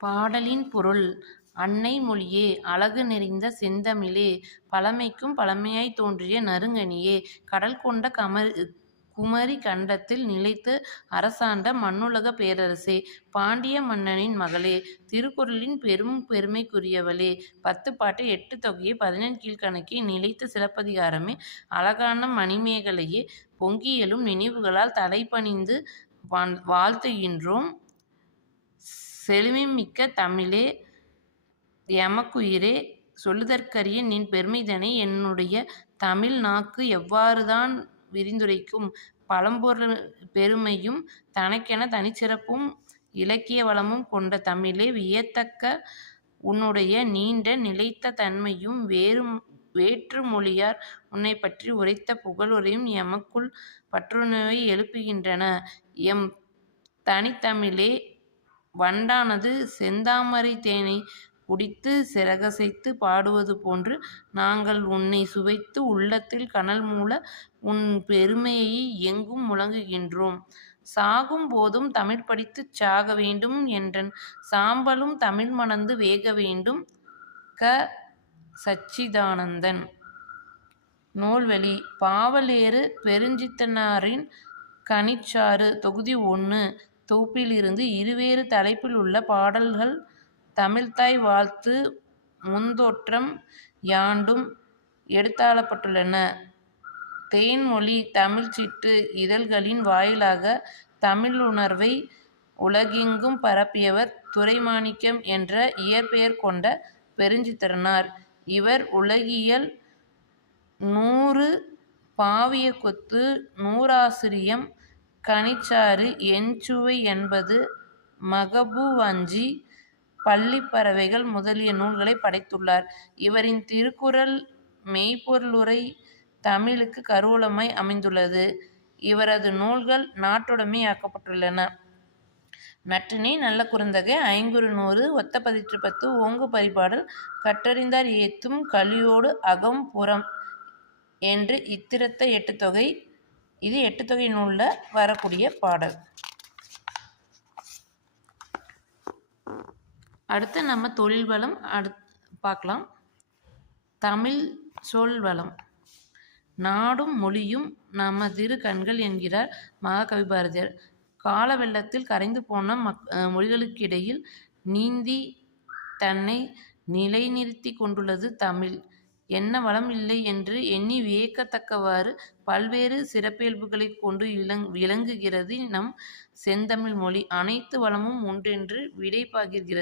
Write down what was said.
பாடலின் பொருள் அன்னை மொழியே! அழகு நெறிந்த செந்தமிழே! பழமைக்கும் பழமையாய்த் தோன்றிய நறுங்கனியே! கடல் கொண்ட குமரி கண்டத்தில் நிலைத்து அரசாண்ட மண்ணுலகப் பேரரசே! பாண்டிய மன்னனின் மகளே! திருக்குறளின் பெரும் பெருமைக்குரியவளே! பத்து பாட்டு எட்டு தொகையை பதினெண் கீழ்க்கணக்கே நிலைத்த சிலப்பதிகாரமே! அழகான மணிமேகலையே! பொங்கியலும் நினைவுகளால் தலைபணிந்து வாழ்த்துகின்றோம் செழுமைமிக்க தமிழே! எமக்குயிரே! சொல்லுதற்கரிய நின் பெருமிதனை என்னுடைய தமிழ் நாக்கு எவ்வாறுதான் விரிந்துரைக்கும் பழம்பொருள் பெருமையும் தனக்கென தனிச்சிறப்பும் இலக்கிய வளமும் கொண்ட தமிழே! வியத்தக்க உன்னுடைய நீண்ட நிலைத்த தன்மையும் வேறு வேற்று மொழியார் உன்னைப்பற்றி உரைத்த புகழுரையும் எமக்குள் பற்றுணர்வை எழுப்புகின்றன. எம் தனித்தமிழே! வண்டானது செந்தாமரை தேனை குடித்து சிறகசைத்து பாடுவது போன்று நாங்கள் உன்னை சுவைத்து உள்ளத்தில் கனல் மூல உன் பெருமையை எங்கும் முழங்குகின்றோம். சாகும் போதும் தமிழ் படித்துச் சாக வேண்டும் என்றன் சாம்பலும் தமிழ் மணந்து வேக வேண்டும். க. சச்சிதானந்தன். நூல்வெளி பாவலேறு பெருஞ்சித்தனாரின் கனிச்சாறு தொகுதி ஒன்று தொகுப்பிலிருந்து இருவேறு தலைப்பில் உள்ள பாடல்கள் தமிழ்த்தாய் வாழ்த்து முந்தோற்றம் யாண்டும் எடுத்தாளப்பட்டுள்ளன. தேன்மொழி தமிழ்ச்சிட்டு இதழ்களின் இதழ்களின் தமிழ் உணர்வை உலகெங்கும் பரப்பியவர் துரைமாணிக்கம் என்ற இயற்பெயர் கொண்ட பெருஞ்சித்திரனார். இவர் உலகியல் நூறு பாவிய கொத்து நூறாசிரியம் கனிச்சாறு எஞ்சுவை என்பது மகபூவஞ்சி பள்ளிப்பறவைகள் முதலிய நூல்களைப் படைத்துள்ளார். இவரின் திருக்குறள் மெய்ப்பொருளுரை தமிழுக்கு கருவூலமாய் அமைந்துள்ளது. இவரது நூல்கள் நாட்டுடைமை ஆக்கப்பட்டுள்ளன நற்றினை நல்ல ஐந்நூறு நூறு ஒத்த பதிற்று பத்து ஓங்கு பரிபாடல் கற்றறிந்தார் ஏத்தும் கலியோடு அகம் புறம் என்று இத்திரத்த எட்டுத்தொகை. இது எட்டு தொகை நூலில் வரக்கூடிய பாடல். அடுத்து நம்ம தொழில் வளம் பார்க்கலாம். தமிழ் சொல் வளம். நாடும் மொழியும் நமதிரு கண்கள் என்கிறார் மகாகவி பாரதியார். கால வெள்ளத்தில் கரைந்து போன மக் மொழிகளுக்கிடையில் நீந்தி தன்னை நிலைநிறுத்திக் கொண்டுள்ளது தமிழ். என்ன வளம் இல்லை என்று எண்ணி வியக்கத்தக்கவாறு பல்வேறு சிறப்பியல்புகளை கொண்டு விளங்குகிறது நம் செந்தமிழ் மொழி. அனைத்து வளமும் உண்டென்று விடை பகர்கிறது.